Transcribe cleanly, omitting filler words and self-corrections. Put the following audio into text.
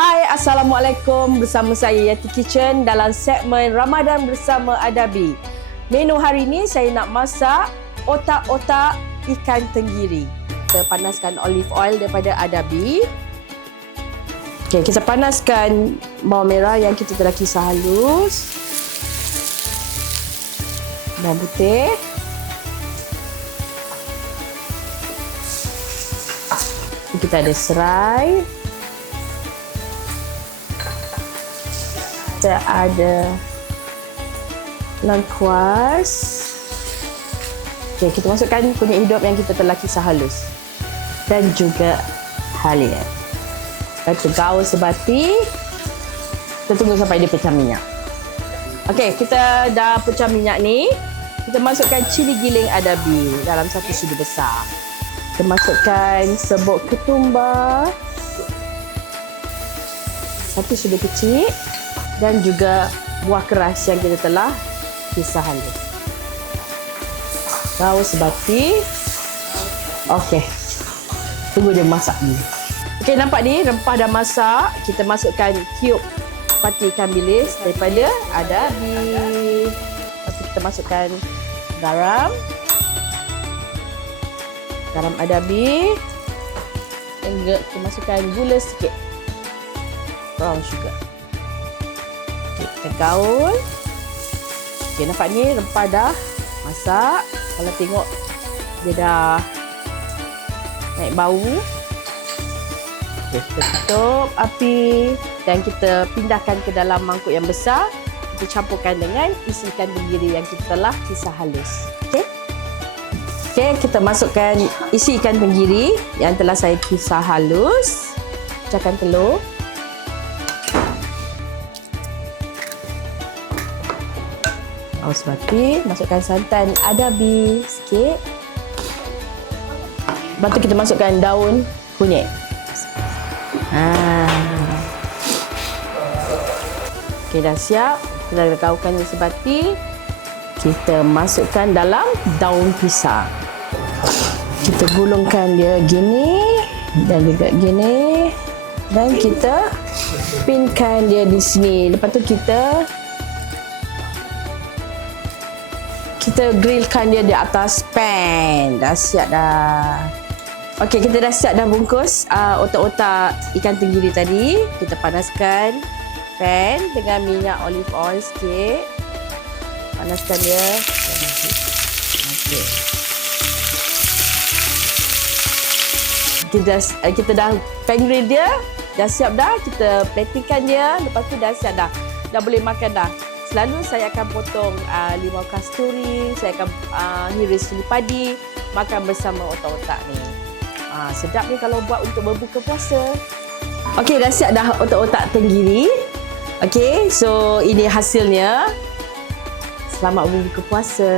Hai, Assalamualaikum. Bersama saya Yati Kitchen dalam segmen Ramadan bersama Adabi. Menu hari ini saya nak masak otak-otak ikan tenggiri. Kita panaskan olive oil daripada Adabi. Okey, kita panaskan bawang merah yang kita telah kisar halus. Bawang putih. Kita ada serai. Kita ada lengkuas. Okey, kita masukkan kunyit hidup yang kita telah kisar halus. Dan juga halia. Kita gaul sebati. Kita tunggu sampai dia pecah minyak. Okey, kita dah pecah minyak ni. Kita masukkan cili giling Adabi dalam satu sudu besar. Kita masukkan serbuk ketumbar. Satu sudu kecil. Dan juga buah keras yang kita telah kisar halus. Gaul sebati. Okey. Tunggu dia masak dulu. Okey, nampak ni rempah dah masak. Kita masukkan cube pati ikan bilis daripada Adabi. Lepas tu kita masukkan garam. Garam Adabi. Dan juga kita masukkan gula sikit. Brown sugar. Kita gaul. Okey, nampak ni rempah dah masak. Kalau tengok dia dah naik bau. Okey, kita tutup api dan kita pindahkan ke dalam mangkuk yang besar. Kita campurkan dengan isi ikan tenggiri yang kita telah kisar halus. Okey. Okey, kita masukkan isi ikan tenggiri yang telah saya kisar halus. Pecahkan telur. Gaul sebati, masukkan santan Adabi sikit. Lepas tu kita masukkan daun kunyit. Okey, dah siap. Kita dah gaulkan sebati. Kita masukkan dalam daun pisang. Kita gulungkan dia gini dan juga gini. Dan kita pinkan dia di sini. Lepas tu kita grillkan dia di atas pan. Dah siap dah. Okey, kita dah siap dah bungkus otak-otak ikan tenggiri tadi. Kita panaskan pan dengan minyak olive oil sikit. Panaskan dia. Okey. Kita dah pan grill dia. Dah siap dah. Kita platingkan dia. Lepas tu dah siap dah. Dah boleh makan dah. Selalu saya akan potong limau kasturi, saya akan hiris cili padi, makan bersama otak-otak ni. Sedap ni kalau buat untuk berbuka puasa. Okey, dah siap dah otak-otak tenggiri. Okey, so ini hasilnya. Selamat berbuka puasa.